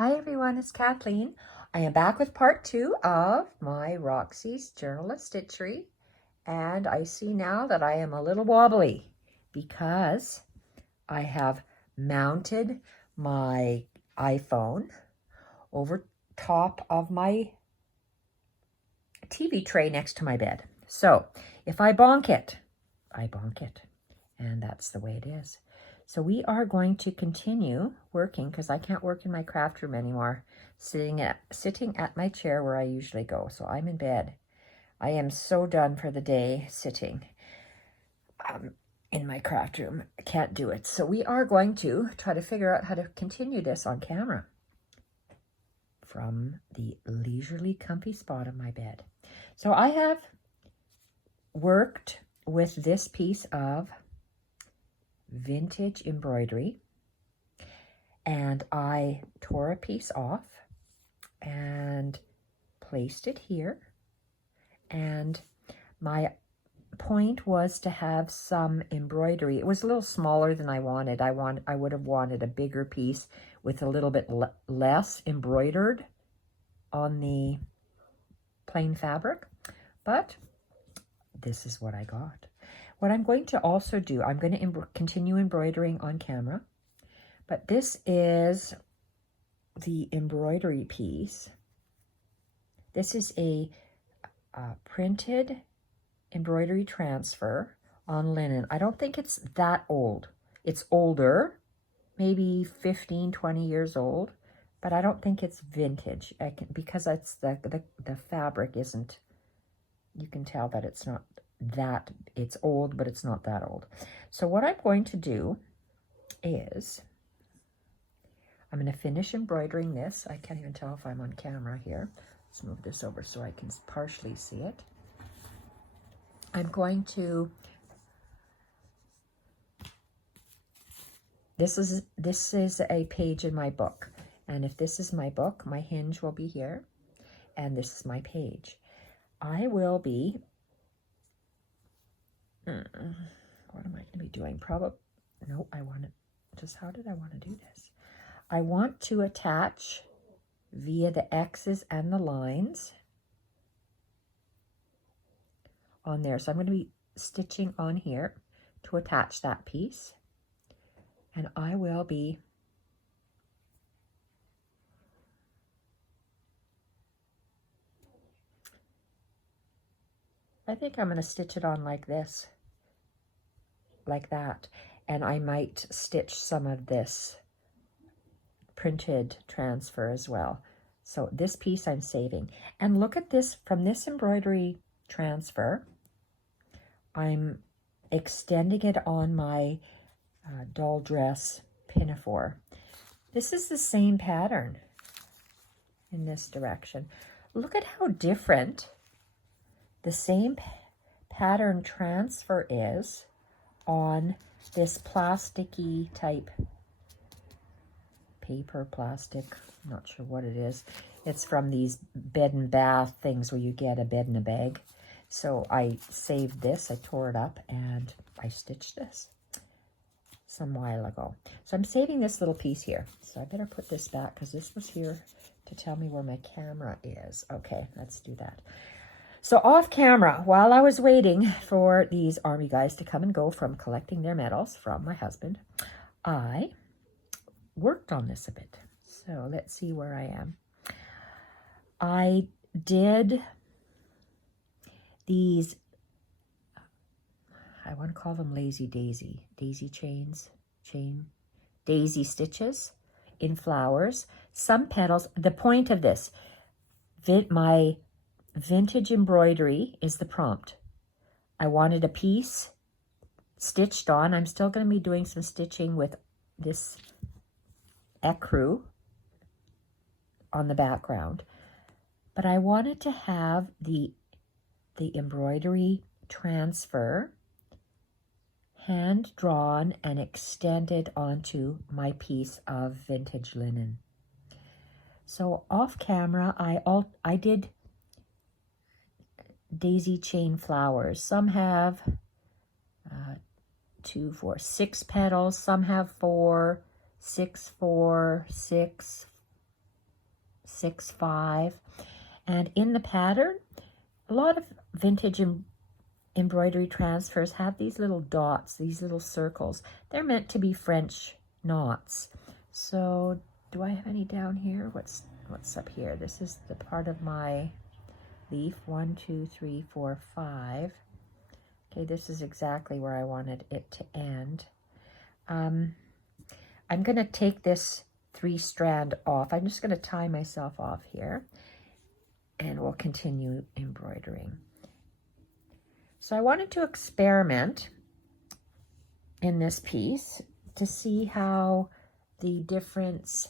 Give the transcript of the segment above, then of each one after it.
Hi everyone, it's Kathleen. I am back with part 2 of my Roxys Journal of Stitchery, and I see now that I am a little wobbly because I have mounted my iPhone over top of my TV tray next to my bed. So if I bonk it, I bonk it, and that's the way it is. So we are going to continue working because I can't work in my craft room anymore, sitting at my chair where I usually go. So I'm in bed. I am so done for the day sitting in my craft room. I can't do it. So we are going to try to figure out how to continue this on camera from the leisurely comfy spot of my bed. So I have worked with this piece of vintage embroidery, and I tore a piece off and placed it here, and my point was to have some embroidery. It was a little smaller than I wanted. I would have wanted a bigger piece with a little bit less embroidered on the plain fabric, but this is what I got. What I'm going to also do, I'm going to continue embroidering on camera, but this is the embroidery piece. This is a printed embroidery transfer on linen. I don't think it's that old. It's older, maybe 15, 20 years old, but I don't think it's vintage. Because it's the fabric isn't, you can tell that it's not that, it's old, but it's not that old. So what I'm going to do is I'm going to finish embroidering this. I can't even tell if I'm on camera here. Let's move this over so I can partially see it. I'm going to, this is a page in my book, and if this is my book, my hinge will be here, and this is my page. I will be, what am I going to be doing? Probably, no, I want to, just how did I want to do this? I want to attach via the X's and the lines on there. So I'm going to be stitching on here to attach that piece. And I will be I think I'm going to stitch it on like this, like that. And I might stitch some of this printed transfer as well. So this piece I'm saving. And look at this, from this embroidery transfer, I'm extending it on my doll dress pinafore. This is the same pattern in this direction. Look at how different the same pattern transfer is on this plasticky type paper, plastic, I'm not sure what it is. It's from these bed and bath things where you get a bed in a bag. So I saved this, I tore it up, and I stitched this some while ago. So I'm saving this little piece here. So I better put this back because this was here to tell me where my camera is. Okay, let's do that. So off camera, while I was waiting for these army guys to come and go from collecting their medals from my husband, I worked on this a bit. So let's see where I am. I did these, I want to call them daisy stitches in flowers, some petals. The point of this, my vintage embroidery is the prompt. I wanted a piece stitched on. I'm still going to be doing some stitching with this ecru on the background, but I wanted to have the embroidery transfer hand drawn and extended onto my piece of vintage linen. So off camera, I did daisy chain flowers. Some have 2, 4, 6 petals. Some have 4, 6, 4, 6, 6-5. And in the pattern, a lot of vintage embroidery transfers have these little dots, these little circles. They're meant to be French knots. So do I have any down here? What's up here? This is the part of my leaf. 1, 2, 3, 4, 5. Okay, this is exactly where I wanted it to end. I'm going to take this 3-strand off. I'm just going to tie myself off here, and we'll continue embroidering. So I wanted to experiment in this piece to see how the difference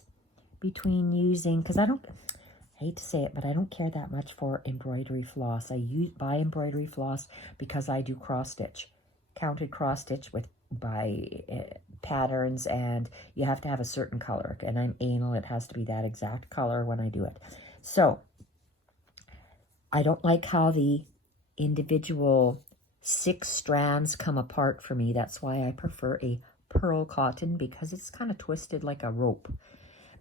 between using, because I hate to say it, but I don't care that much for embroidery floss. I buy embroidery floss because I do cross stitch, counted cross stitch by patterns, and you have to have a certain color, and I'm anal. It has to be that exact color when I do it. So I don't like how the individual 6 strands come apart for me. That's why I prefer a pearl cotton, because it's kind of twisted like a rope.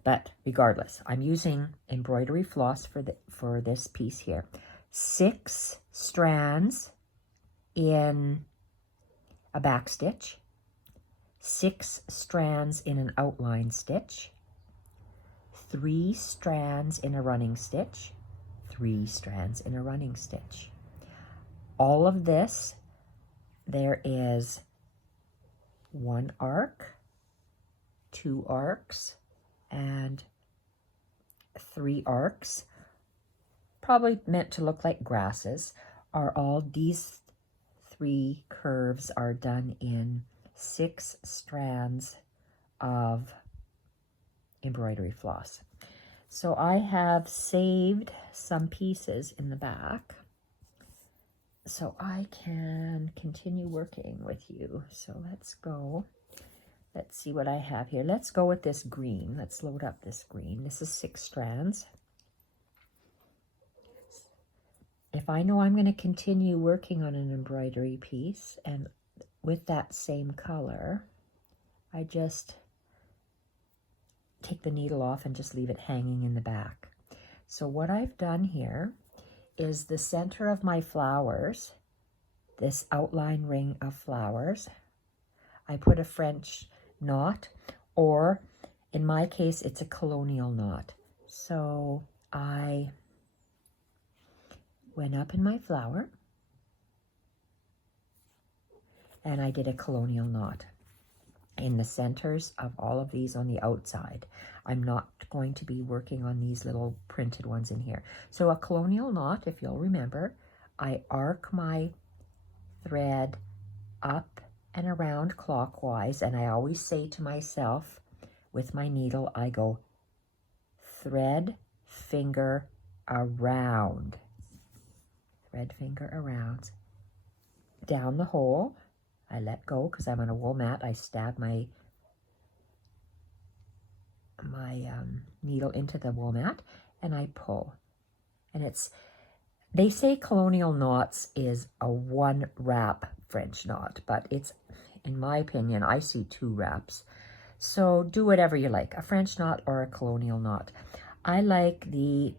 But regardless, I'm using embroidery floss for this piece here. 6 strands in a back stitch, 6 strands in an outline stitch, 3 strands in a running stitch, 3 strands in a running stitch. All of this, there is 1 arc, 2 arcs, and 3 arcs, probably meant to look like grasses, are all these 3 curves are done in 6 strands of embroidery floss. So I have saved some pieces in the back so I can continue working with you. So let's go. Let's see what I have here. Let's go with this green. Let's load up this green. This is 6 strands. If I know I'm going to continue working on an embroidery piece and with that same color, I just take the needle off and just leave it hanging in the back. So what I've done here is the center of my flowers, this outline ring of flowers, I put a French knot, or in my case, it's a colonial knot. So I went up in my flower and I did a colonial knot in the centers of all of these on the outside. I'm not going to be working on these little printed ones in here. So a colonial knot, if you'll remember, I arc my thread up and around clockwise, and I always say to myself with my needle, I go thread, finger, around. Thread, finger, around. Down the hole, I let go because I'm on a wool mat. I stab my needle into the wool mat and I pull. And they say colonial knots is a 1 wrap French knot, but it's, in my opinion, I see 2 wraps. So do whatever you like, a French knot or a colonial knot. I like the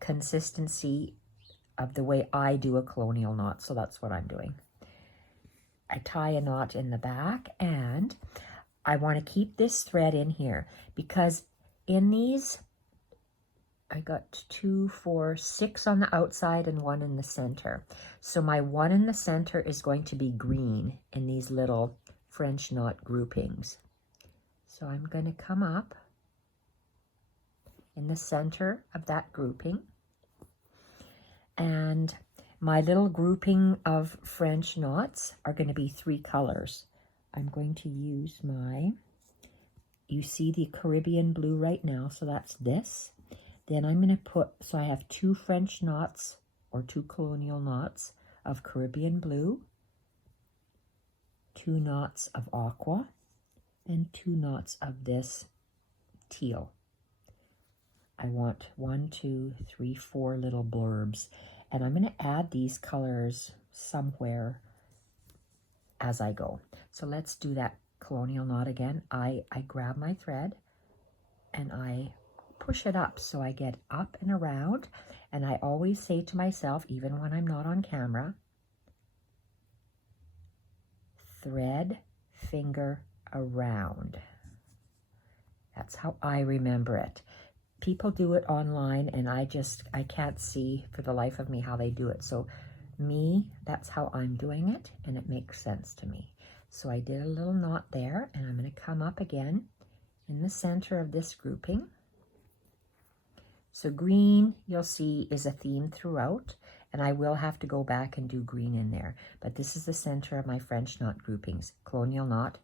consistency of the way I do a colonial knot, so that's what I'm doing. I tie a knot in the back, and I want to keep this thread in here because in these, I got 2, 4, 6 on the outside and 1 in the center. So my 1 in the center is going to be green in these little French knot groupings. So I'm going to come up in the center of that grouping, and my little grouping of French knots are going to be 3 colors. I'm going to use you see the Caribbean blue right now, so that's this. Then I'm going to so I have 2 French knots or 2 colonial knots of Caribbean blue, 2 knots of aqua, and 2 knots of this teal. I want 1, 2, 3, 4 little blurbs, and I'm going to add these colors somewhere as I go. So let's do that colonial knot again. I grab my thread and I push it up so I get up and around. And I always say to myself, even when I'm not on camera, thread, finger, around. That's how I remember it. People do it online and I can't see for the life of me how they do it. So me, that's how I'm doing it, and it makes sense to me. So I did a little knot there, and I'm going to come up again in the center of this grouping. So green, you'll see, is a theme throughout, and I will have to go back and do green in there. But this is the center of my French knot groupings. Colonial knot,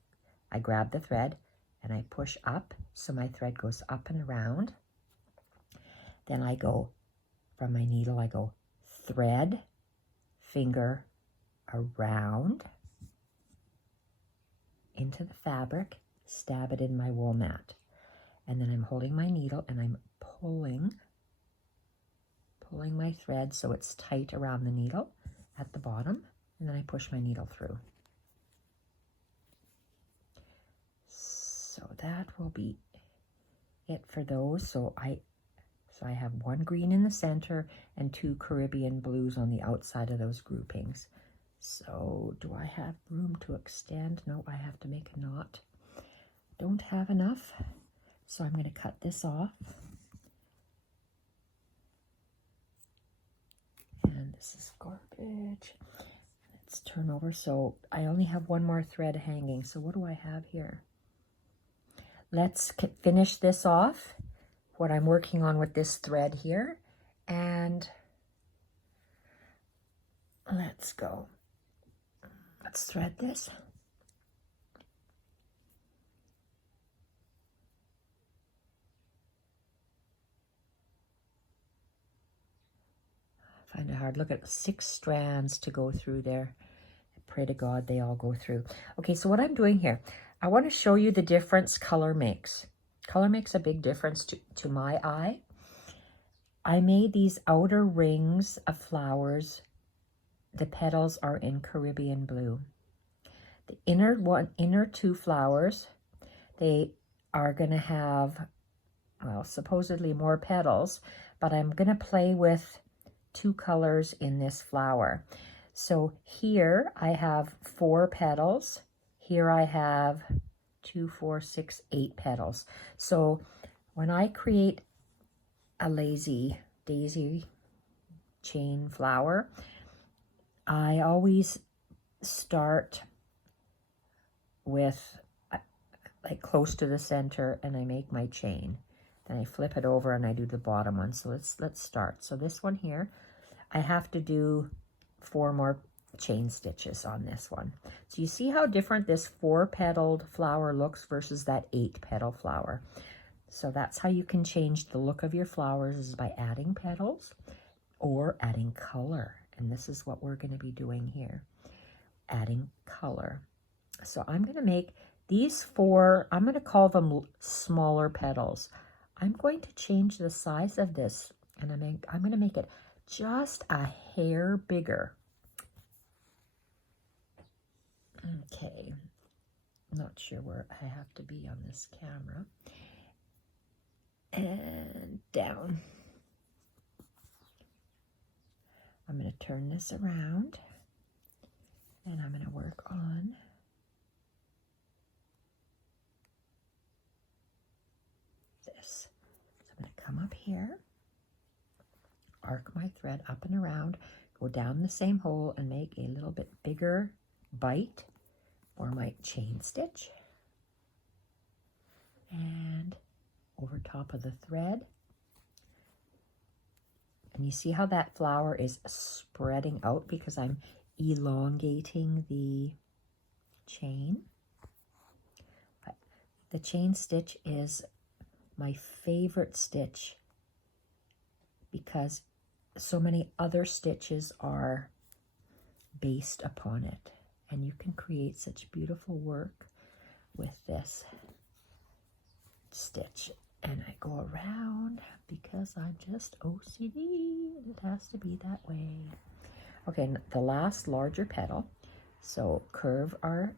I grab the thread and I push up, so my thread goes up and around. Then I go, from my needle, I go thread, finger, around, into the fabric, stab it in my wool mat. And then I'm holding my needle and I'm pulling my thread so it's tight around the needle at the bottom, and then I push my needle through. So that will be it for those. So I have one green in the center and two Caribbean blues on the outside of those groupings. So do I have room to extend? No, I have to make a knot. Don't have enough. So I'm going to cut this off. And this is garbage. Let's turn over. So I only have one more thread hanging. So what do I have here? Let's finish this off, what I'm working on with this thread here. And let's go. Let's thread this. I find it hard. Look at 6 strands to go through there. I pray to God they all go through. Okay, so what I'm doing here, I want to show you the difference color makes. Color makes a big difference to my eye. I made these outer rings of flowers. The petals are in Caribbean blue. The inner 2 flowers, they are going to have, well, supposedly more petals, but I'm going to play with 2 colors in this flower. So here I have 4 petals. Here I have 2, 4, 6, 8 petals. So when I create a lazy daisy chain flower, I always start with like close to the center and I make my chain. Then I flip it over and I do the bottom one. So let's start. So this one here, I have to do 4 more chain stitches on this one. So you see how different this 4-petaled flower looks versus that 8-petal flower. So that's how you can change the look of your flowers, is by adding petals or adding color. And this is what we're going to be doing here, adding color. So I'm going to make these 4, I'm going to call them smaller petals. I'm going to change the size of this, and I'm going to make it just a hair bigger. Okay, not sure where I have to be on this camera. And down. I'm going to turn this around, and I'm going to work on this. So I'm going to come up here, arc my thread up and around, go down the same hole and make a little bit bigger bite for my chain stitch, and over top of the thread. And you see how that flower is spreading out because I'm elongating the chain. But the chain stitch is my favorite stitch because so many other stitches are based upon it. And you can create such beautiful work with this stitch. And I go around because I'm just OCD. It has to be that way. Okay, the last larger petal. So curve our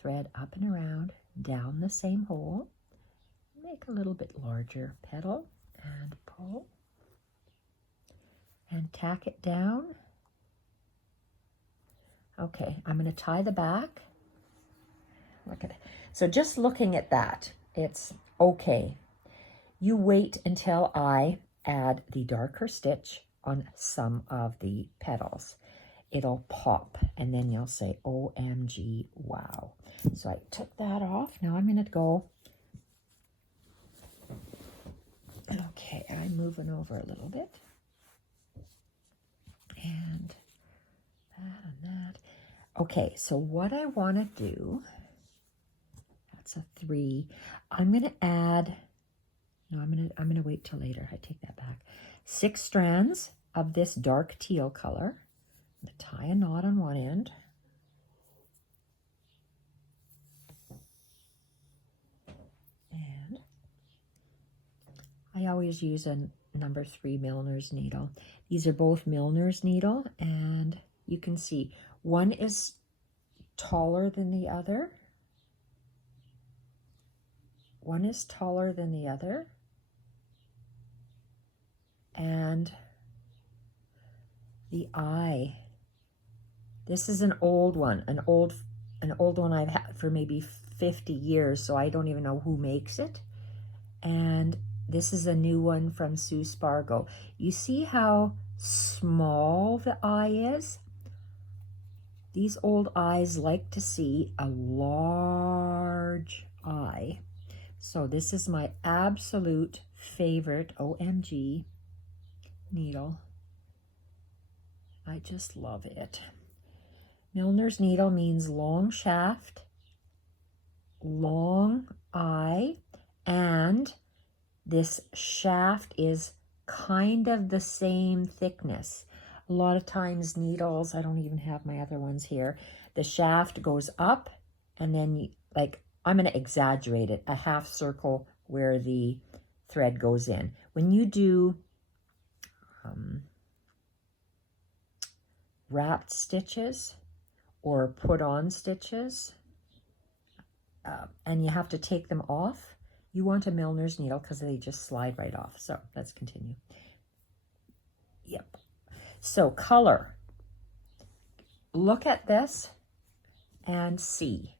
thread up and around, down the same hole. Make a little bit larger petal and pull and tack it down. Okay, I'm going to tie the back. Look at it. So just looking at that, it's okay. You wait until I add the darker stitch on some of the petals. It'll pop and then you'll say, OMG, wow. So I took that off. Now I'm going to go. Okay, I'm moving over a little bit. And that and that. Okay, so what I want to do, that's a 3. I'm going to add, no, I'm going to wait till later. I take that back. 6 strands of this dark teal color. I'm going to tie a knot on one end. And I always use a number 3 milliner's needle. These are both milliner's needle, and you can see one is taller than the other. One is taller than the other. And the eye. This is an old one, an old one I've had for maybe 50 years, so I don't even know who makes it. And this is a new one from Sue Spargo. You see how small the eye is? These old eyes like to see a large eye. So this is my absolute favorite OMG needle. I just love it. Milliner's needle means long shaft, long eye, and this shaft is kind of the same thickness. A lot of times needles, I don't even have my other ones here, the shaft goes up and then like, I'm going to exaggerate it, a half circle where the thread goes in. When you do wrapped stitches or put on stitches, and you have to take them off, you want a milliner's needle because they just slide right off. So let's continue. Yep. So color. Look at this and see.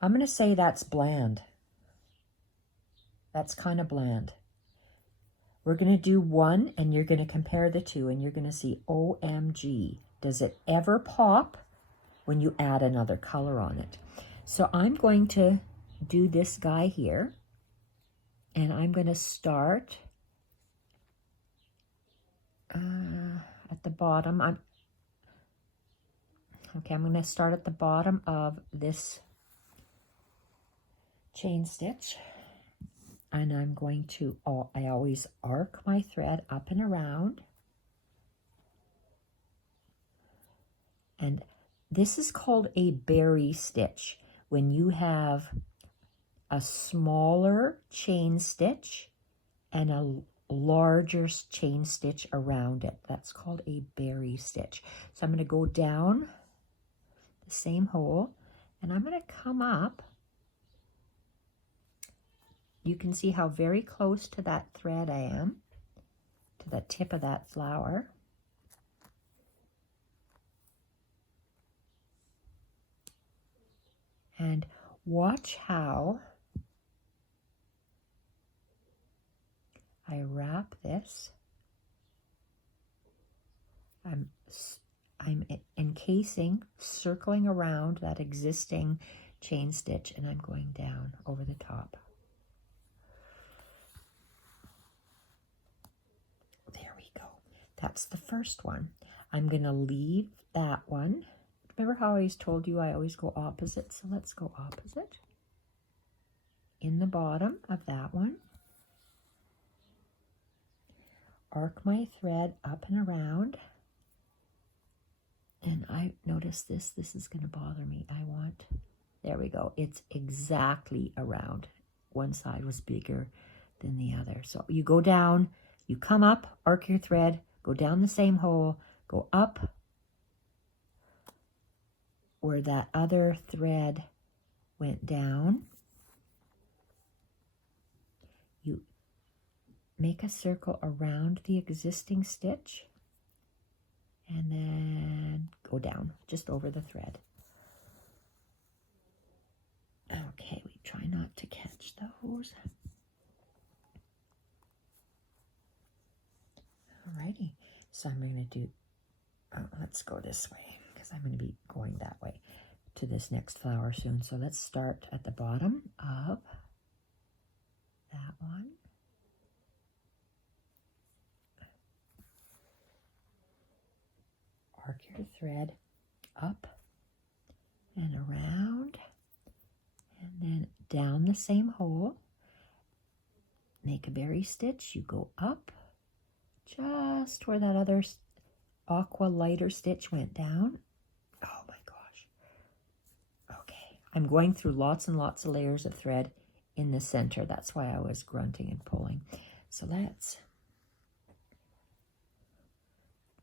I'm going to say that's bland. That's kind of bland. We're going to do one and you're going to compare the two and you're going to see, OMG, does it ever pop when you add another color on it? So I'm going to do this guy here and I'm going to start at the bottom. I'm going to start at the bottom of this chain stitch. And I'm going to, I always arc my thread up and around. And this is called a berry stitch. When you have a smaller chain stitch and a larger chain stitch around it. That's called a berry stitch. So I'm going to go down the same hole and I'm going to come up. You can see how very close to that thread I am, to the tip of that flower. And watch how I wrap this. I'm encasing, circling around that existing chain stitch, and I'm going down over the top. There we go. That's the first one. I'm going to leave that one. Remember how I always told you I always go opposite? So let's go opposite. In the bottom of that one. Arc my thread up and around. And I notice this is going to bother me. There we go. It's exactly around. One side was bigger than the other. So you go down, you come up, arc your thread, go down the same hole, go up where that other thread went down. make a circle around the existing stitch and then go down just over the thread. Okay, we try not to catch those. Alrighty, so I'm going to do, let's go this way because I'm going to be going that way to this next flower soon. So let's start at the bottom of that one. Arc your thread up and around and then down the same hole. Make a berry stitch. You go up just where that other aqua lighter stitch went down. Oh my gosh. Okay, I'm going through lots and lots of layers of thread in the center. That's why I was grunting and pulling. So let's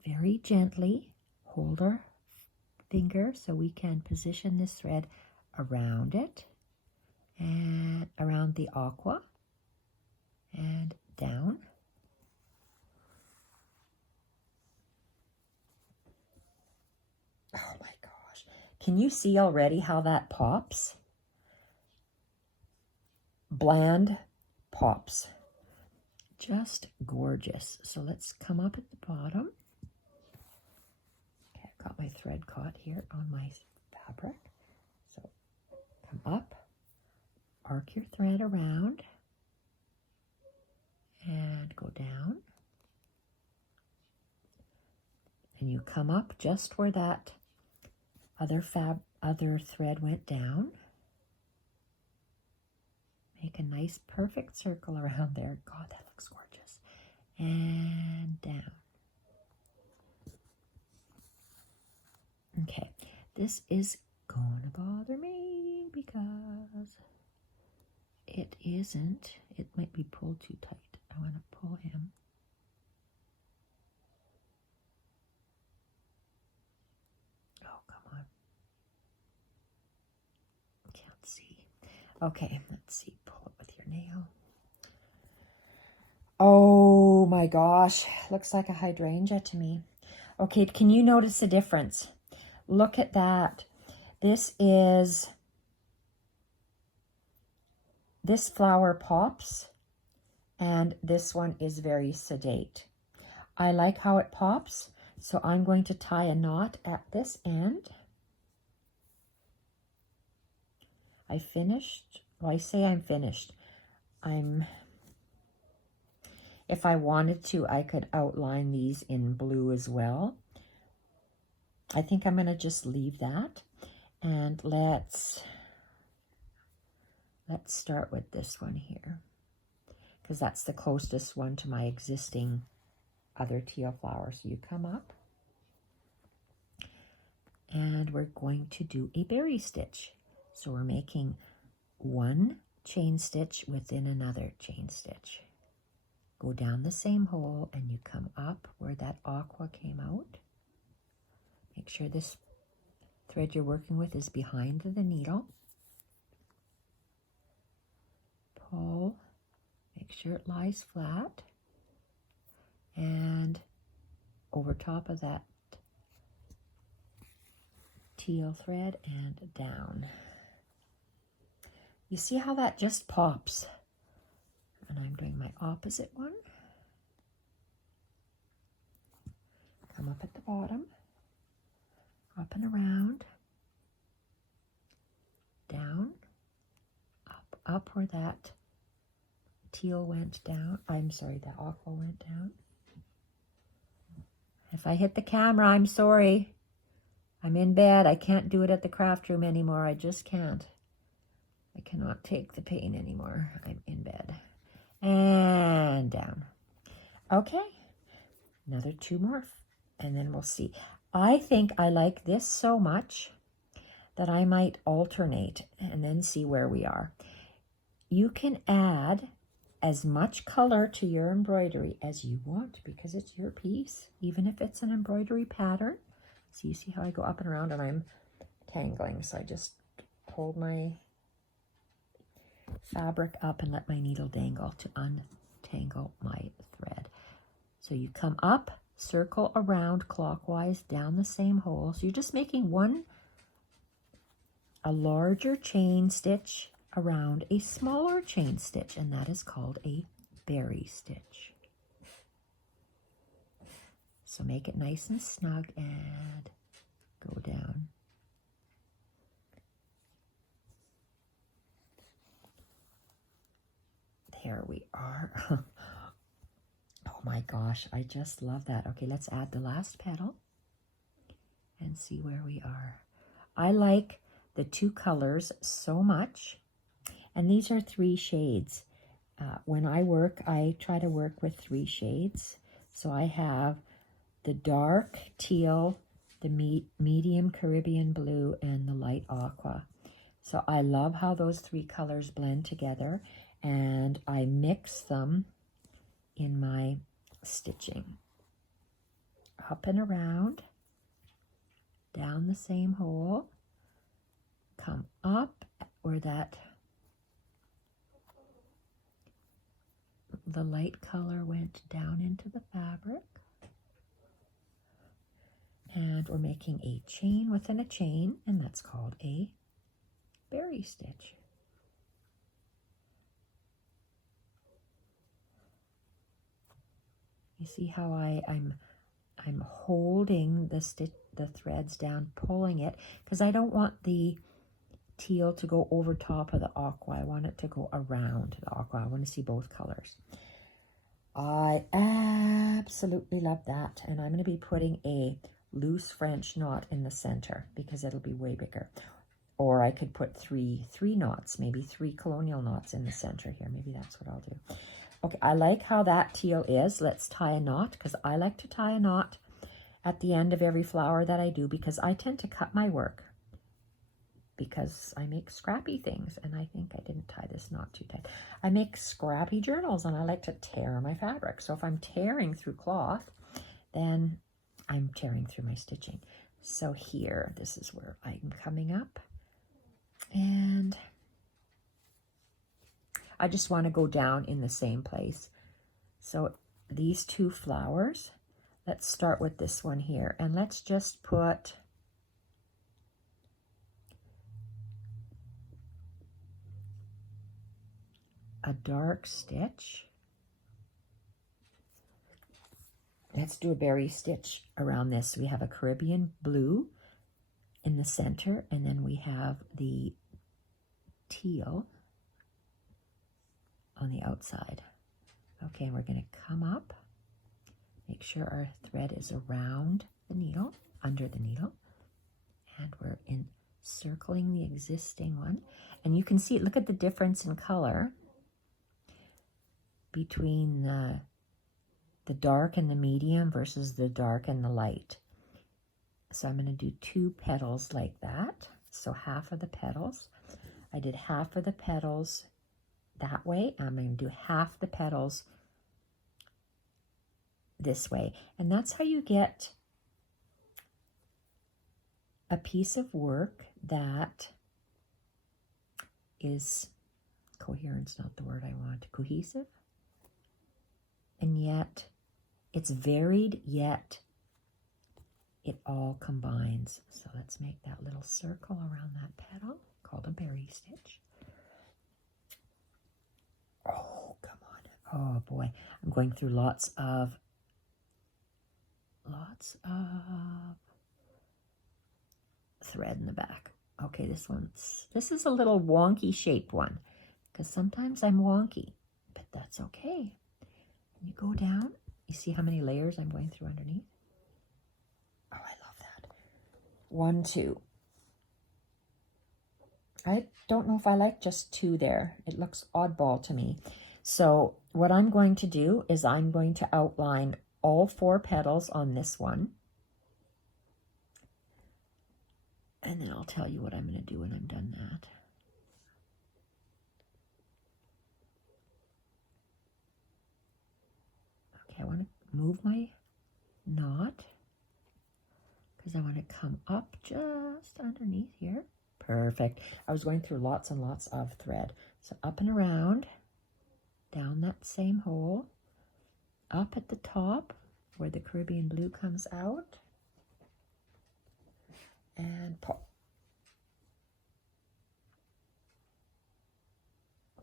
very gently hold our finger so we can position this thread around it and around the aqua and down. Oh my gosh. Can you see already how that pops? Bland pops. Just gorgeous. So let's come up at the bottom. Okay, I've got my thread caught here on my fabric. So come up, arc your thread around, and go down. And you come up just where that other thread went down. Make a nice perfect circle around there. God, that looks gorgeous. And down. Okay, this is gonna bother me because it isn't. It might be pulled too tight. I want to pull him. Oh, come on. Can't see. Okay, let's see. Pull it with your nail. Oh my gosh. Looks like a hydrangea to me. Okay, can you notice the difference? Look at that. This flower pops, and this one is very sedate. I like how it pops, so I'm going to tie a knot at this end. I finished. Well, I say I'm finished. If I wanted to, I could outline these in blue as well. I think I'm going to just leave that, and let's start with this one here, because that's the closest one to my existing other teal flower. So you come up, and we're going to do a berry stitch. So we're making one chain stitch within another chain stitch. Go down the same hole, and you come up where that aqua came out. Make sure this thread you're working with is behind the needle. Pull, make sure it lies flat, and over top of that teal thread and down. You see how that just pops? And I'm doing my opposite one. Come up at the bottom, up and around, down, up where that teal went down. I'm sorry, the aqua went down. If I hit the camera, I'm sorry. I'm in bed. I can't do it at the craft room anymore. I just can't. I cannot take the pain anymore. I'm in bed. And down. Okay. Another two more, and then we'll see. I think I like this so much that I might alternate and then see where we are. You can add as much color to your embroidery as you want because it's your piece, even if it's an embroidery pattern. So you see how I go up and around and I'm tangling. So I just hold my fabric up and let my needle dangle to tangle my thread. So you come up, circle around clockwise down the same hole. So you're just making a larger chain stitch around a smaller chain stitch, and that is called a berry stitch. So make it nice and snug and go down. There we are. Oh my gosh, I just love that. Okay, let's add the last petal and see where we are. I like the two colors so much, and these are 3 shades. When I work, I try to work with 3 shades. So I have the dark teal, the medium Caribbean blue, and the light aqua. So I love how those 3 colors blend together, and I mix them in my stitching. Up and around, down the same hole, come up where the light color went down into the fabric. And we're making a chain within a chain, and that's called a berry stitch. You see how I'm holding the threads down, pulling it, because I don't want the teal to go over top of the aqua. I want it to go around the aqua. I want to see both colors. I absolutely love that, and I'm going to be putting a loose French knot in the center because it'll be way bigger. Or I could put three knots, maybe 3 colonial knots in the center here. Maybe that's what I'll do. Okay, I like how that teal is. Let's tie a knot, because I like to tie a knot at the end of every flower that I do, because I tend to cut my work because I make scrappy things, and I think I didn't tie this knot too tight. I make scrappy journals, and I like to tear my fabric. So if I'm tearing through cloth, then I'm tearing through my stitching. So here, this is where I'm coming up, and I just want to go down in the same place. So these 2 flowers, let's start with this one here, and let's just put a dark stitch. Let's do a berry stitch around this. We have a Caribbean blue in the center, and then we have the teal on the outside. Okay, and we're going to come up, make sure our thread is around the needle, under the needle, and we're encircling the existing one. And you can see, look at the difference in color between the dark and the medium versus the dark and the light. So I'm going to do 2 petals like that. So half of the petals. I did half of the petals that way. I'm going to do half the petals this way. And that's how you get a piece of work that is, coherence, not the word I want, cohesive. And yet it's varied, yet it all combines. So let's make that little circle around that petal called a berry stitch. Oh, come on. Oh boy, I'm going through lots of thread in the back. Okay, this is a little wonky shaped one, because sometimes I'm wonky, but that's okay. You go down, you see how many layers I'm going through underneath? Oh, I love that. 1, 2. I don't know if I like just 2 there. It looks oddball to me. So what I'm going to do is I'm going to outline all 4 petals on this one. And then I'll tell you what I'm going to do when I'm done that. Okay, I want to move my knot because I want to come up just underneath here. Perfect. I was going through lots and lots of thread. So up and around. down that same hole, up at the top where the Caribbean blue comes out, and pull.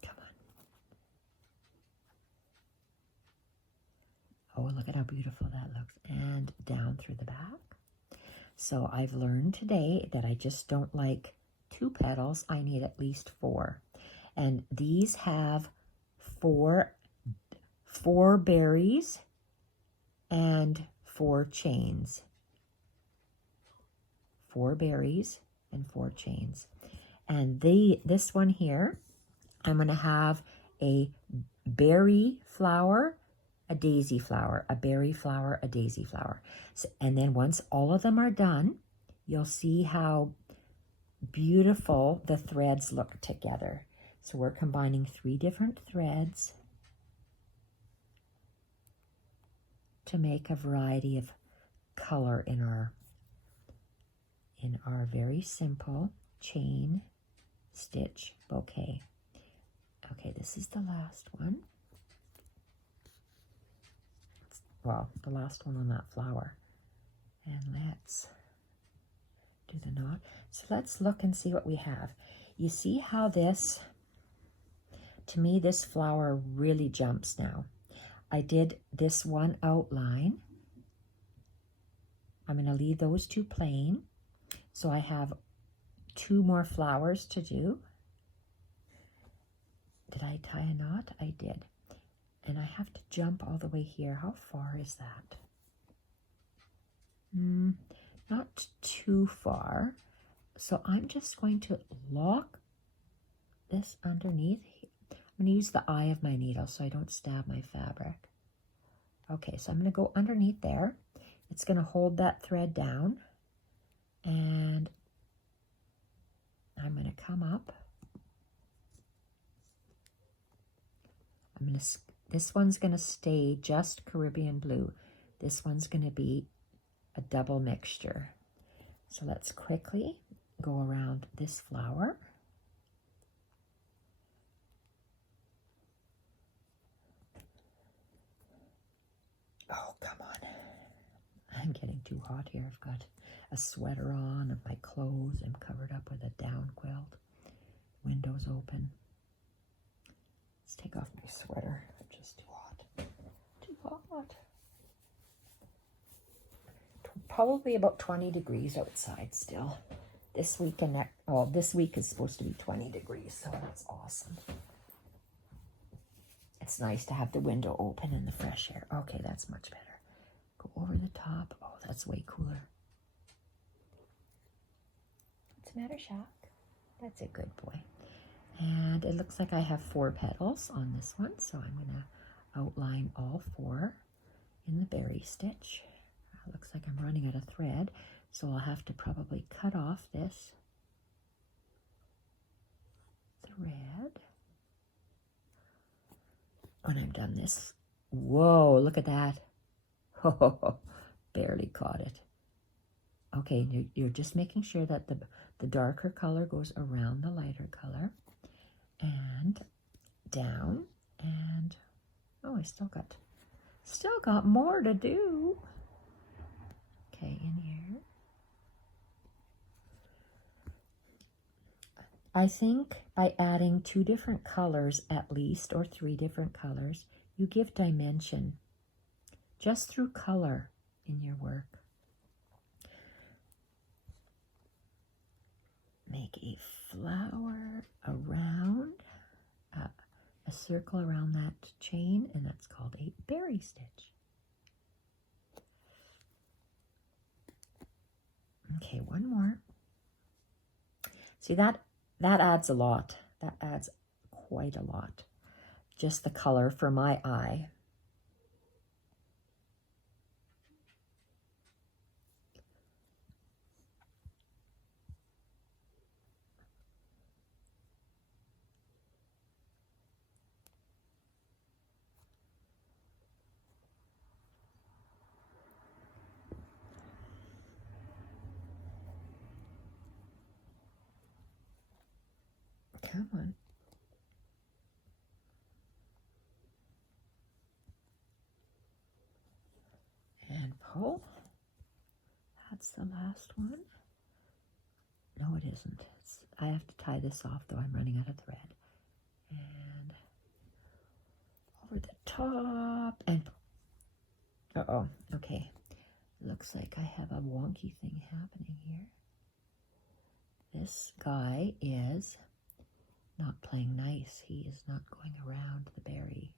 Come on. Oh, look at how beautiful that looks. And down through the back. So I've learned today that I just don't like 2 petals. I need at least 4. And these have four berries and 4 chains. 4 berries and 4 chains. And this one here, I'm going to have a berry flower, a daisy flower, a berry flower, a daisy flower. So, and then once all of them are done, you'll see how beautiful the threads look together. So we're combining 3 different threads to make a variety of color in our very simple chain stitch bouquet. Okay, this is the last one. Well, the last one on that flower. And let's do the knot. So let's look and see what we have. You see how this, to me, this flower really jumps now. I did this one outline. I'm going to leave those 2 plain. So I have 2 more flowers to do. Did I tie a knot? I did. And I have to jump all the way here. How far is that? Not too far. So I'm just going to lock this underneath. I'm going to use the eye of my needle so I don't stab my fabric. Okay, so I'm going to go underneath there. It's going to hold that thread down. And I'm going to come up. This one's going to stay just Caribbean blue. This one's going to be a double mixture. So let's quickly go around this flower. Oh, come on. I'm getting too hot here. I've got a sweater on and my clothes. I'm covered up with a down quilt. Windows open. Let's take off my sweater. I'm just too hot. Too hot. Probably about 20 degrees outside still. This week and next, oh, this week is supposed to be 20 degrees, so that's awesome. It's nice to have the window open and the fresh air. Okay, that's much better. Go over the top. Oh, that's way cooler. What's the matter, Shock? That's a good boy. And it looks like I have 4 petals on this one, so I'm going to outline all 4 in the berry stitch. Looks like I'm running out of thread, so I'll have to probably cut off this thread when I'm done this. Whoa, look at that. Oh, barely caught it. Okay, you're just making sure that the darker color goes around the lighter color and down, and oh, I still got more to do. Okay, in here. I think by adding 2 different colors at least, or 3 different colors, you give dimension just through color in your work. Make a flower around, a circle around that chain, and that's called a berry stitch. Okay, one more. See, that adds a lot. That adds quite a lot. Just the color for my eye. Come on. go. That's the last one. No, it isn't. I have to tie this off, though. I'm running out of thread. And over the top. And, uh-oh, okay. Looks like I have a wonky thing happening here. This guy is not playing nice. He is not going around the berry.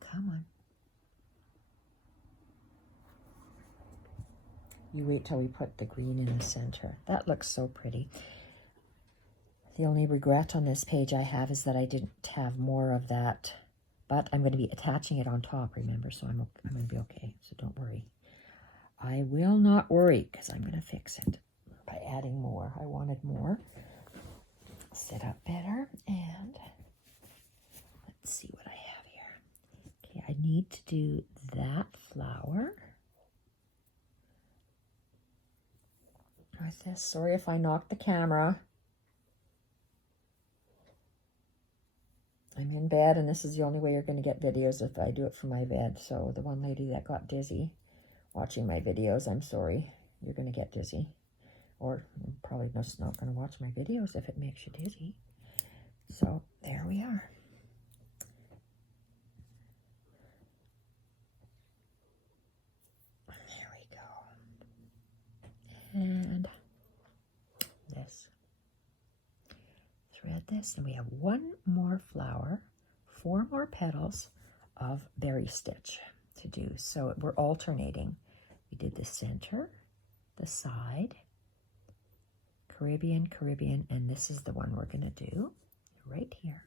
Come on. You wait till we put the green in the center. That looks so pretty. The only regret on this page I have is that I didn't have more of that. But I'm going to be attaching it on top, remember, so I'm going to be okay. So don't worry. I will not worry because I'm going to fix it by adding more. I wanted more. Set up better. And let's see what I have here. Okay, I need to do that flower. With this. Sorry if I knocked the camera. I'm in bed, and this is the only way you're going to get videos if I do it from my bed. So the one lady that got dizzy watching my videos, I'm sorry. You're going to get dizzy. Or you're probably just not going to watch my videos if it makes you dizzy. So there we are. There we go. And this. Thread this, and we have one more flower, 4 more petals of berry stitch to do. So we're alternating. We did the center, the side, Caribbean, Caribbean, and this is the one we're going to do right here.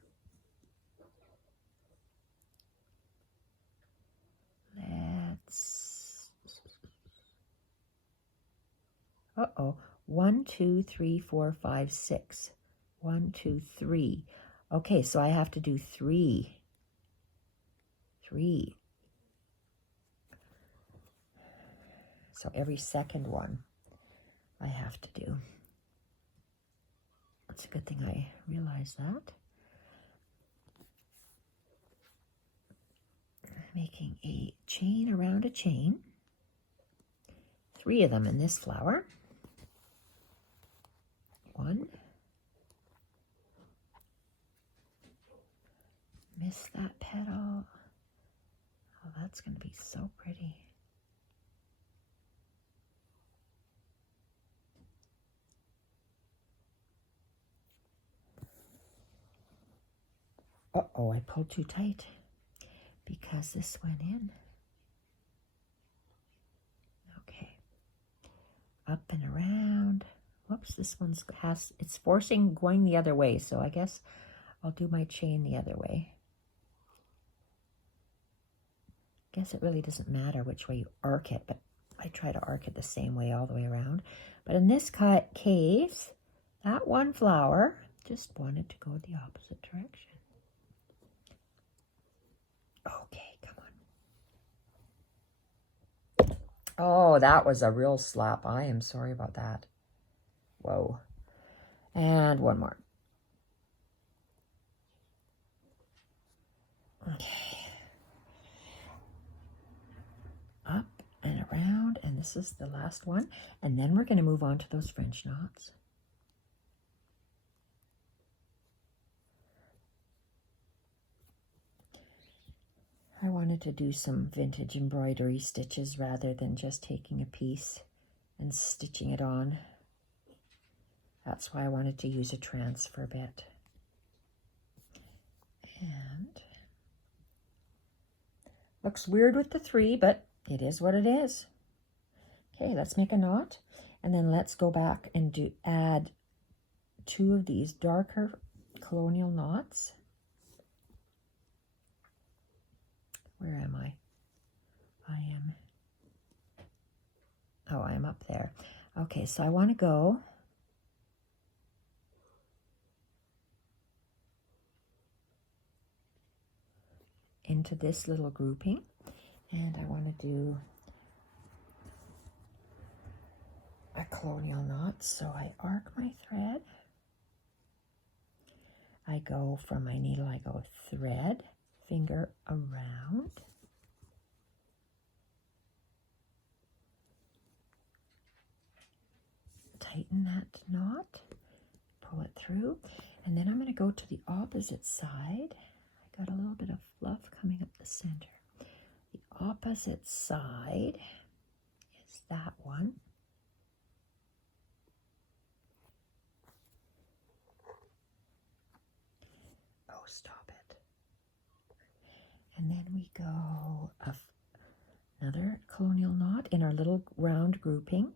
Let's, 1, 2, 3, 4, 5, 6. 1, 2, 3. Okay, so I have to do 3. 3. So every second one I have to do. It's a good thing I realized that. Making a chain around a chain. 3 of them in this flower. 1. Miss that petal. Oh, that's going to be so pretty. Uh-oh, I pulled too tight because this went in. Okay. Up and around. Whoops, this one's it's forcing going the other way, so I guess I'll do my chain the other way. Guess it really doesn't matter which way you arc it, but I try to arc it the same way all the way around. But in this case, that one flower just wanted to go the opposite direction. Okay, come on. Oh, that was a real slap. I am sorry about that. Whoa. And one more. Okay. Up and around, and this is the last one. And then we're going to move on to those French knots. I wanted to do some vintage embroidery stitches rather than just taking a piece and stitching it on. That's why I wanted to use a transfer bit. And looks weird with the 3, but it is what it is. Okay, let's make a knot, and then let's go back and add 2 of these darker colonial knots. Where am I? I am up there. Okay, so I want to go into this little grouping, and I want to do a colonial knot. So I arc my thread. I go from my needle, I go thread, finger around, through, and then I'm going to go to the opposite side. I got a little bit of fluff coming up the center. The opposite side is that one. Oh, stop it. And then we go another colonial knot in our little round grouping.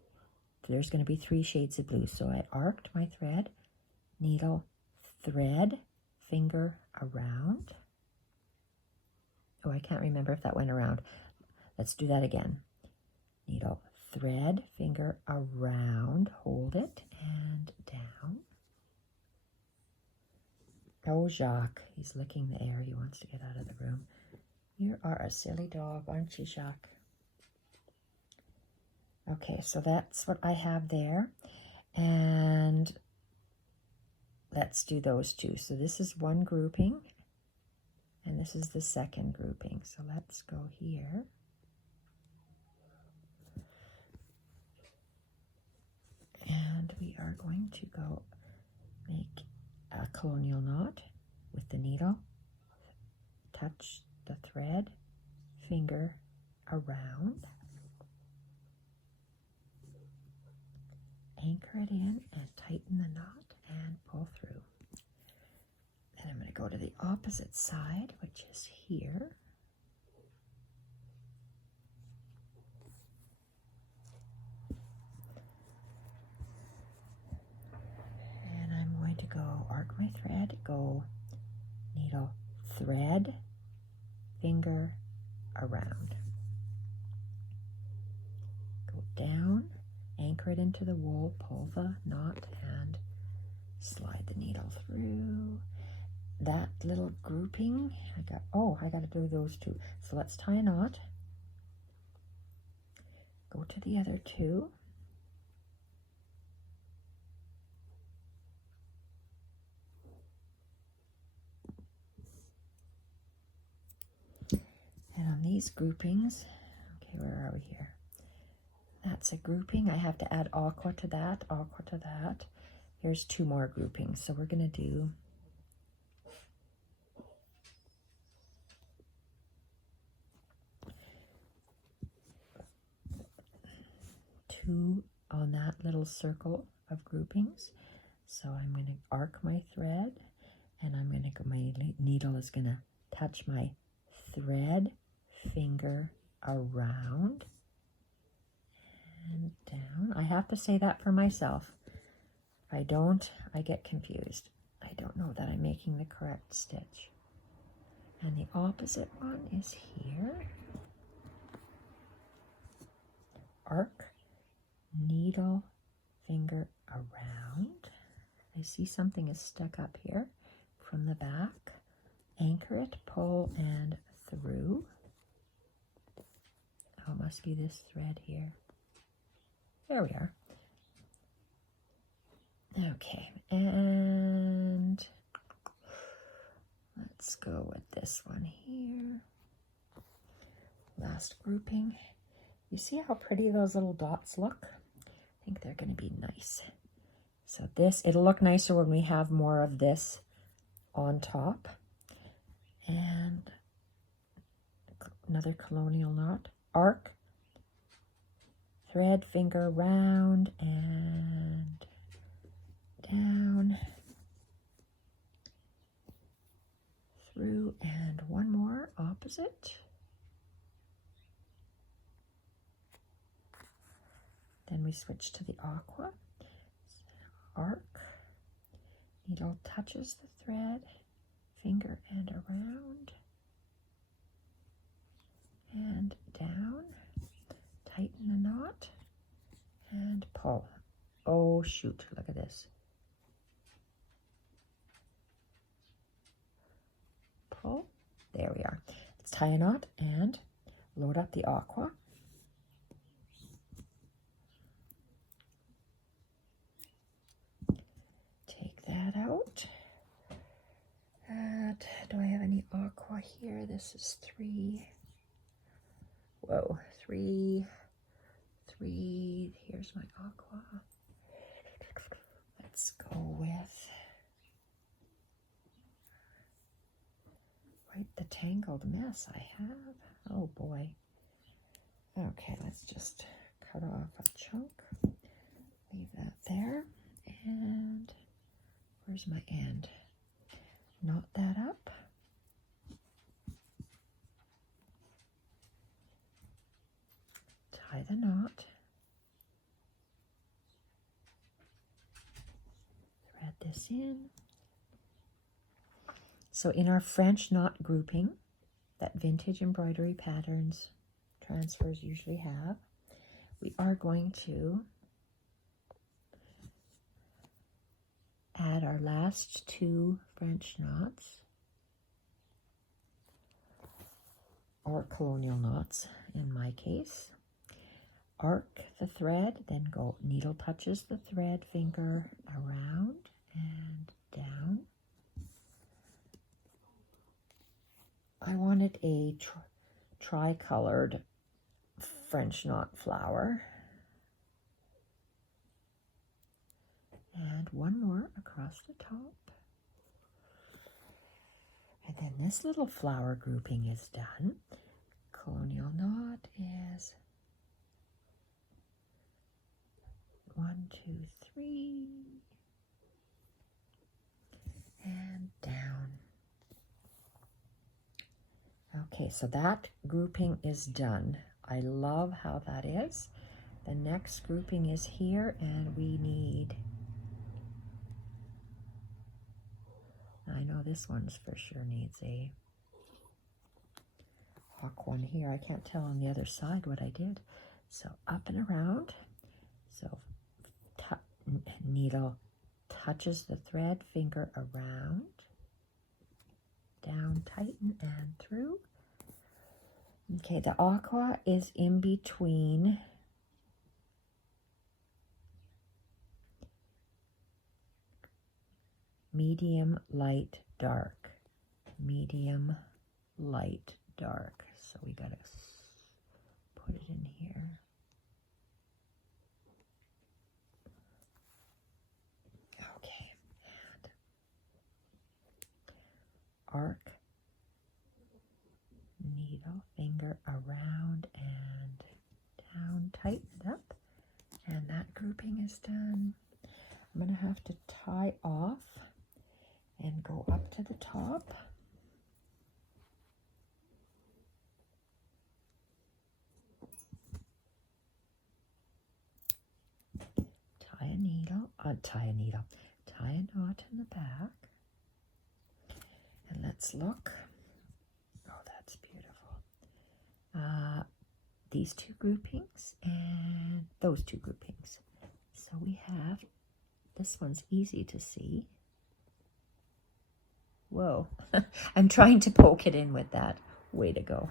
There's going to be 3 shades of blue. So I arced my thread, needle, thread, finger around. Oh, I can't remember if that went around. Let's do that again. Needle, thread, finger around, hold it, and down. Oh, Jacques, he's licking the air. He wants to get out of the room. You are a silly dog, aren't you, Jacques? Okay, so that's what I have there. And let's do those two. So this is one grouping, and this is the second grouping. So let's go here. And we are going to go make a colonial knot with the needle, touch the thread, finger around, anchor it in and tighten the knot and pull through. Then I'm going to go to the opposite side, which is here. And I'm going to go arc my thread, go needle, thread, finger around. Go down, anchor it into the wool, pull the knot, and slide the needle through. That little grouping, I got to do those two. So let's tie a knot. Go to the other two. And on these groupings, okay, where are we here? That's a grouping. I have to add aqua to that, aqua to that. Here's 2 more groupings. So we're going to do two on that little circle of groupings. So I'm going to arc my thread, and I'm going to go, my needle is going to touch my thread, finger around and down. I have to say that for myself. If I don't, I get confused. I don't know that I'm making the correct stitch. And the opposite one is here. Arc, needle, finger around. I see something is stuck up here from the back. Anchor it, pull, and through. Oh, it must be this thread here. There we are. Okay, and let's go with this one here. Last grouping. You see how pretty those little dots look? I think they're going to be nice. So this, it'll look nicer when we have more of this on top. And another colonial knot. Arc, thread, finger round, and down, through, and one more opposite. Then we switch to the aqua. Arc, needle touches the thread, finger and around, and down, tighten the knot, and pull. Oh shoot, look at this. Pull, there we are. Let's tie a knot and load up the aqua. Take that out. And do I have any aqua here? This is 3. Whoa, 3. Here's my aqua. Let's go with quite the tangled mess I have. Oh boy. Okay, let's just cut off a chunk. Leave that there. And where's my end? Knot that up. Tie the knot. Thread this in. So in our French knot grouping that vintage embroidery patterns transfers usually have, we are going to add our last 2 French knots, or colonial knots in my case. Arc the thread, then go needle touches the thread, finger around and down. I wanted a tri-colored French knot flower. And one more across the top. And then this little flower grouping is done. Colonial knot is 1, 2, 3, and down. Okay, so that grouping is done. I love how that is. The next grouping is here, and we need, I know this one's for sure needs a hook one here. I can't tell on the other side what I did. So up and around. So needle touches the thread, finger around, down, tighten, and through. Okay, the aqua is in between medium, light, dark. Medium, light, dark. So we gotta put it in here. Okay, and arc, needle, finger around and down, tighten it up, and that grouping is done. I'm going to have to tie off and go up to the top. Tie a knot in the back. And let's look. Oh, that's beautiful. These 2 groupings and those 2 groupings. So we have, this one's easy to see. Whoa, I'm trying to poke it in with that. Way to go.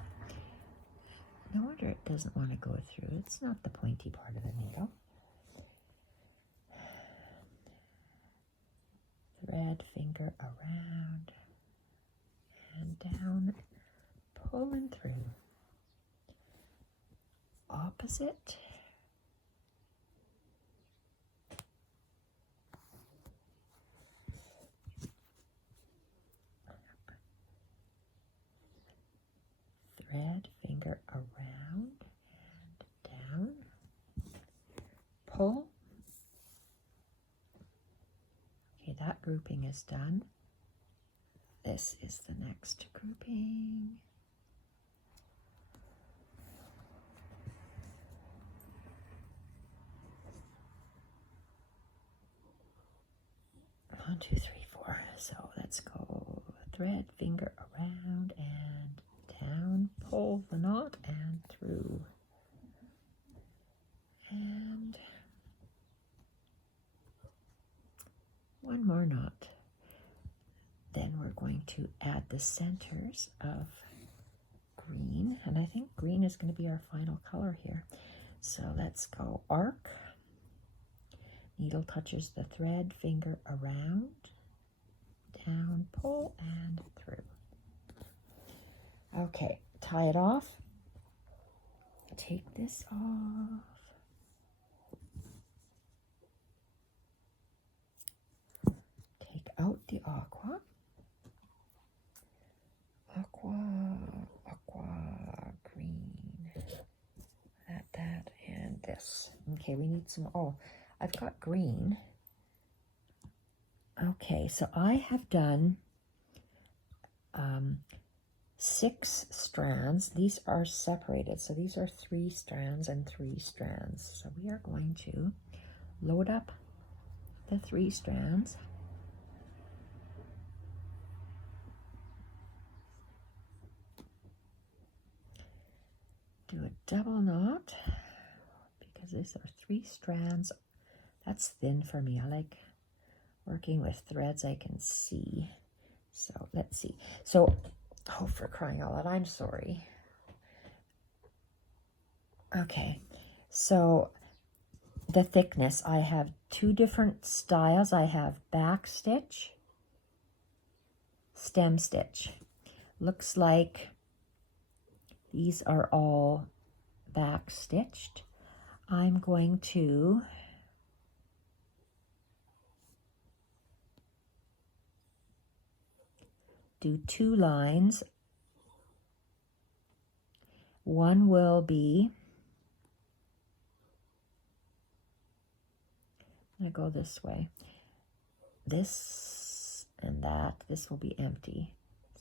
No wonder it doesn't want to go through. It's not the pointy part of the needle. Thread, finger around and down, pulling through. Opposite. Thread, finger around and down. Pull. Okay, that grouping is done. This is the next grouping. One, two, three, four. So let's go thread, finger around and down, pull the knot and through. And one more knot. Then we're going to add the centers of green, and I think green is going to be our final color here. So let's go arc. Needle touches the thread, finger around, down, pull, and through. Okay, tie it off. Take this off. Take out the aqua. Okay, we need some, oh, I've got green. Okay, so I have done 6 strands. These are separated, so these are 3 strands and 3 strands. So we are going to load up the 3 strands. Do a double knot, because these are 3 strands. That's thin for me. I like working with threads I can see. So let's see. So, oh, for crying out loud, I'm sorry. Okay, so the thickness, I have 2 different styles. I have back stitch, stem stitch. Looks like these are all back stitched. I'm going to do 2 lines. One will be, I'm going to go this way. This and that, this will be empty.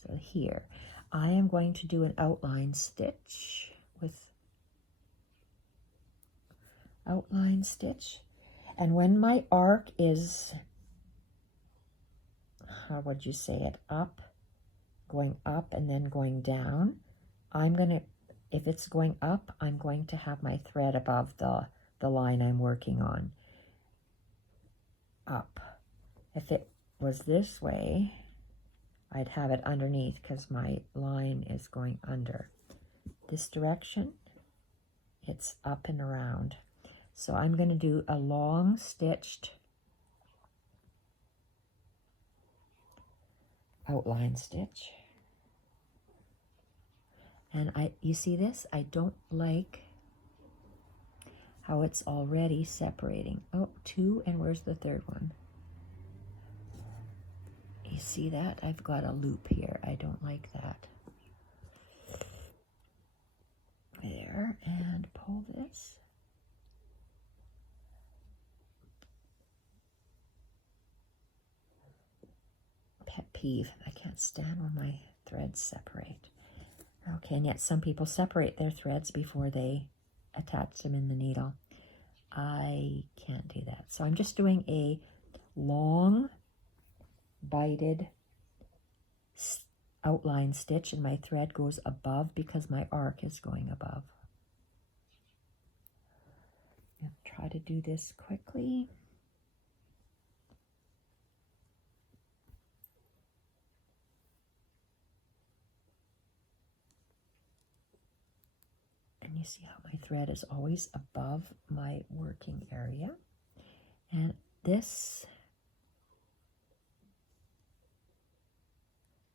So here, I am going to do an outline stitch with outline stitch. And when my arc is, how would you say it, up, going up and then going down, I'm going to, if it's going up, I'm going to have my thread above the line I'm working on. Up. If it was this way, I'd have it underneath because my line is going under. This direction, it's up and around. So I'm going to do a long stitched outline stitch. And you see this? I don't like how it's already separating. Oh, 2, and where's the 3rd one? You see that? I've got a loop here. I don't like that. There, and pull this. Pet peeve. I can't stand when my threads separate. Okay, and yet some people separate their threads before they attach them in the needle. I can't do that. So I'm just doing a long bited outline stitch, and my thread goes above because my arc is going above. I'll try to do this quickly. And you see how my thread is always above my working area. And this,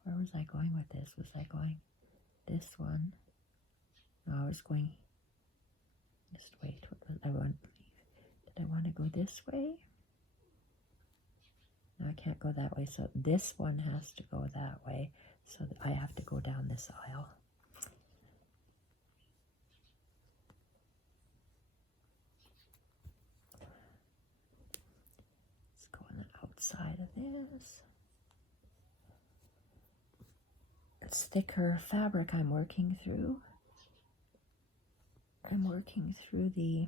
where was I going with this? Was I going this one? No, I was going, just wait, what was I want? Did I want to go this way? No, I can't go that way, so this one has to go that way, so I have to go down this aisle. Let's go on the outside of this. It's thicker fabric I'm working through. I'm working through the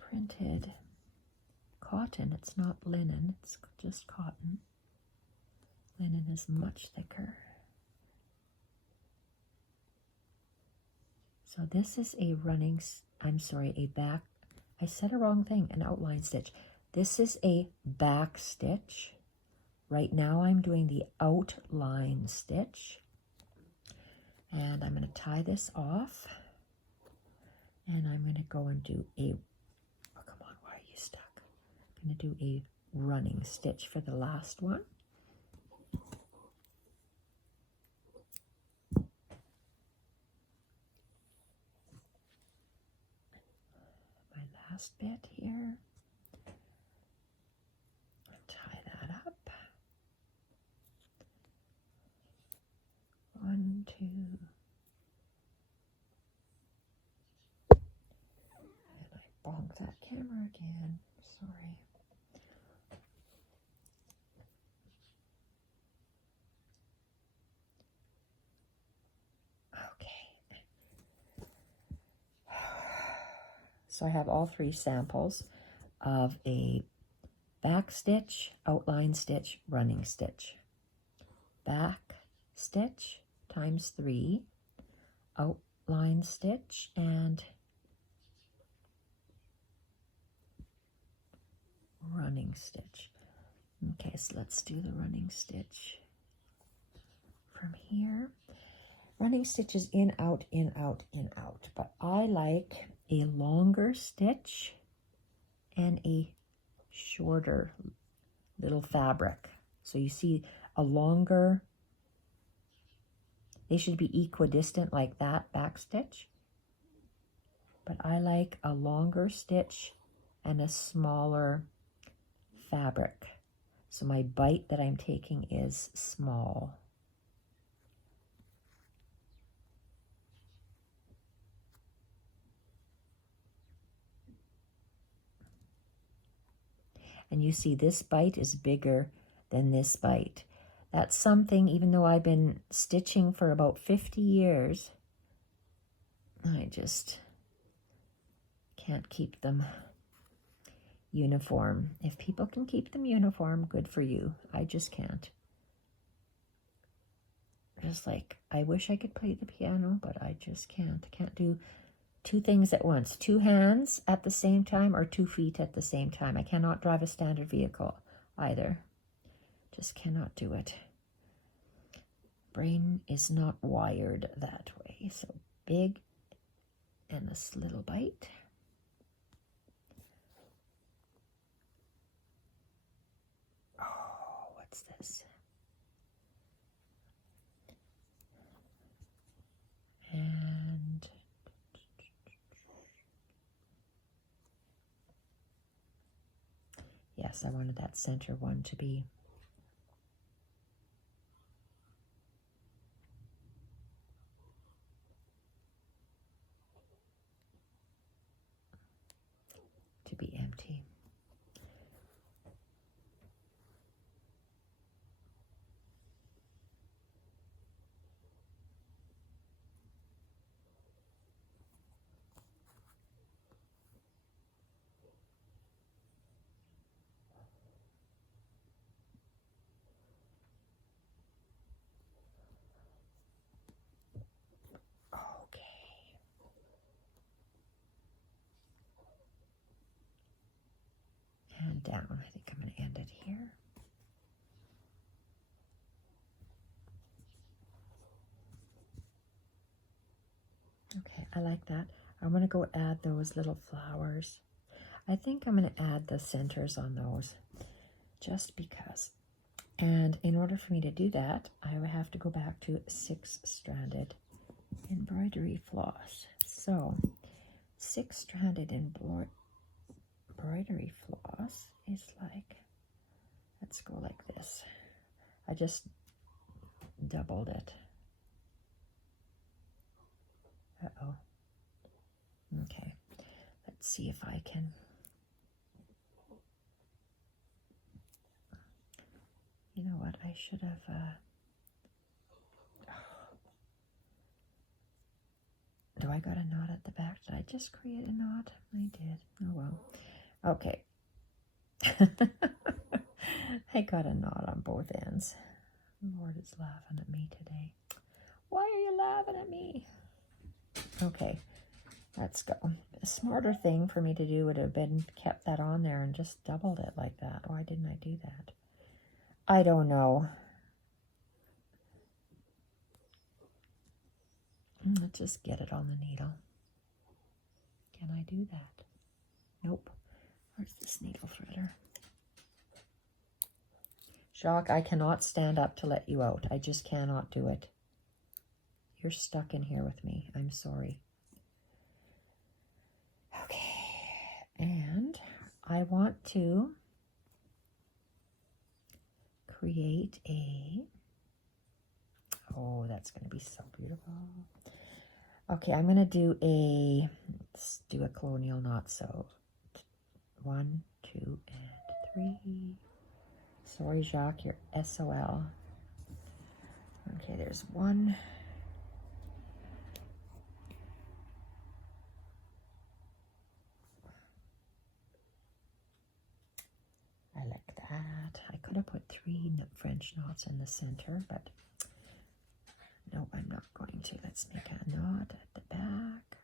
printed cotton. It's not linen, it's just cotton. Linen is much thicker. So this is a running, a back, I said a wrong thing, an outline stitch. This is a back stitch. Right now I'm doing the outline stitch. And I'm going to tie this off. And I'm going to go and do a, oh come on, why are you stuck? I'm going to do a running stitch for the last one. My last bit here. Tie that up. 1, 2, again. Sorry. Okay. So I have all 3 samples of a back stitch, outline stitch, running stitch. Back stitch times 3, outline stitch, and running stitch. Okay, so let's do the running stitch from here. Running stitch is in, out, in, out, in, out, but I like a longer stitch and a shorter little fabric. So you see a longer, they should be equidistant like that back stitch, but I like a longer stitch and a smaller fabric. So my bite that I'm taking is small. And you see this bite is bigger than this bite. That's something, even though I've been stitching for about 50 years, I just can't keep them uniform. If people can keep them uniform, good for you. I just can't. Just like, I wish I could play the piano, but I just can't. I can't do 2 things at once. 2 hands at the same time or 2 feet at the same time. I cannot drive a standard vehicle either. Just cannot do it. Brain is not wired that way. So big and this little bite. Oh, what's this? And yes, I wanted that center one to be empty. And down. I think I'm going to end it here. Okay, I like that. I'm going to go add those little flowers. I think I'm going to add the centers on those just because. And in order for me to do that, I would have to go back to 6-stranded embroidery floss. So 6-stranded embroidery floss is like, let's go like this. I just doubled it. Uh-oh. Okay, let's see if I can. You know what, I should have, do I got a knot at the back? Did I just create a knot? I did. Oh, well. Okay. I got a knot on both ends. Lord is laughing at me today. Why are you laughing at me? Okay, let's go. A smarter thing for me to do would have been kept that on there and just doubled it like that. Why didn't I do that? I don't know. Let's just get it on the needle. Can I do that? Nope. Where's this needle threader? Jacques, I cannot stand up to let you out. I just cannot do it. You're stuck in here with me. I'm sorry. Okay. And I want to create a... Oh, that's going to be so beautiful. Okay, I'm going to do a... Let's do a colonial knot. So 1, 2, and 3. Sorry, Jacques, you're SOL. Okay, there's 1. I like that. I could have put 3 French knots in the center, but no, I'm not going to. Let's make a knot at the back.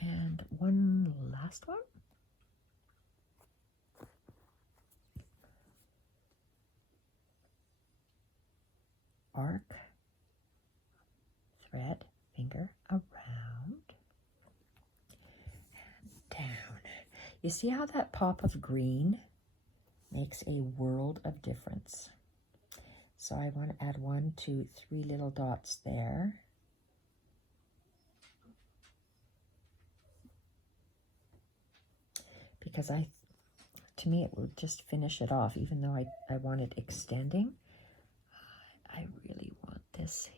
And one last one. Arc, thread, finger around, and down. You see how that pop of green makes a world of difference. So I want to add 1, 2, 3 little dots there. Because to me, it would just finish it off, even though I want it extending. I really want this.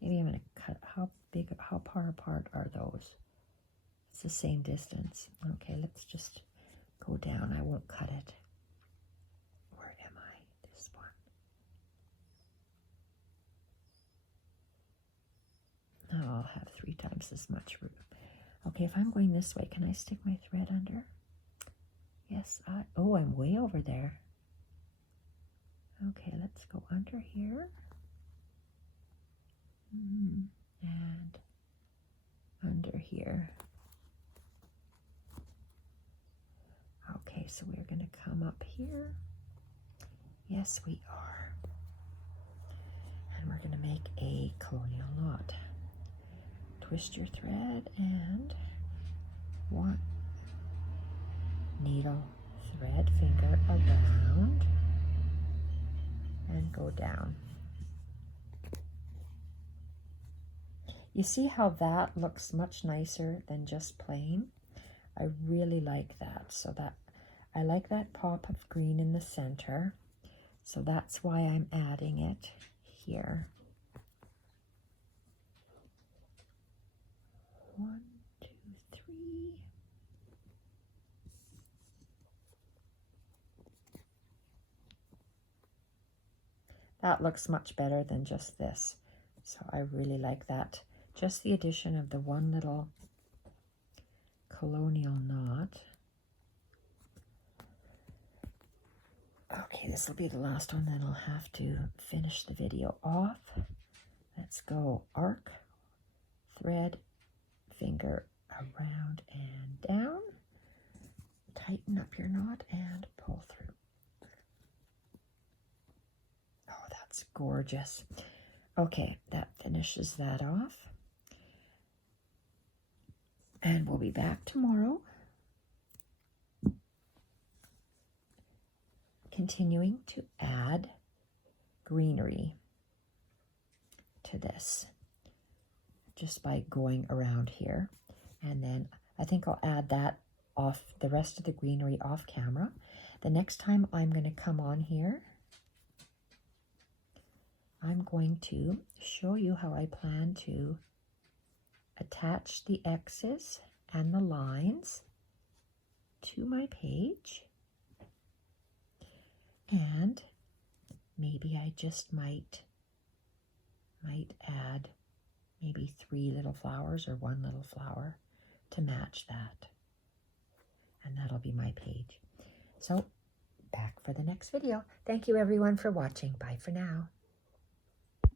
Maybe I'm going to cut. How far apart are those? It's the same distance. Okay, let's just go down. I won't cut it. Where am I? This one. Oh, I'll have 3 times as much room. Okay, if I'm going this way, can I stick my thread under? Yes, oh, I'm way over there. Okay, let's go under here. And under here. Okay, so we're going to come up here. Yes, we are. And we're going to make a colonial knot. Twist your thread and 1 needle, thread, finger around, and go down. You see how that looks much nicer than just plain? I really like that. So that I like that pop of green in the center. So that's why I'm adding it here. 1, 2, 3. That looks much better than just this. So I really like that. Just the addition of the 1 little colonial knot. Okay, this will be the last one, then I'll have to finish the video off. Let's go arc, thread, finger around and down. Tighten up your knot and pull through. Oh, that's gorgeous. Okay, that finishes that off. And we'll be back tomorrow, continuing to add greenery to this just by going around here. And then I think I'll add that off, the rest of the greenery off camera. The next time I'm going to come on here, I'm going to show you how I plan to attach the X's and the lines to my page. And maybe I just might add maybe 3 little flowers or 1 little flower to match that. And that'll be my page. So back for the next video. Thank you everyone for watching. Bye for now.